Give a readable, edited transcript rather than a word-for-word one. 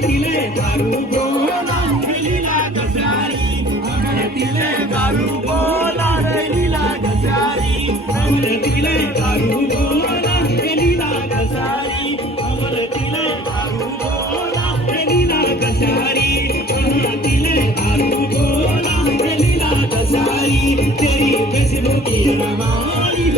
तिले दारू बोला लीला कसारी तिले दारू बोला लीला कसारी तिले दारू बोला लीला कसारी तिले दारू बोला लीला कसारी तिले दारू बोला लीला कसारी तेरी फेसबुक की रमाली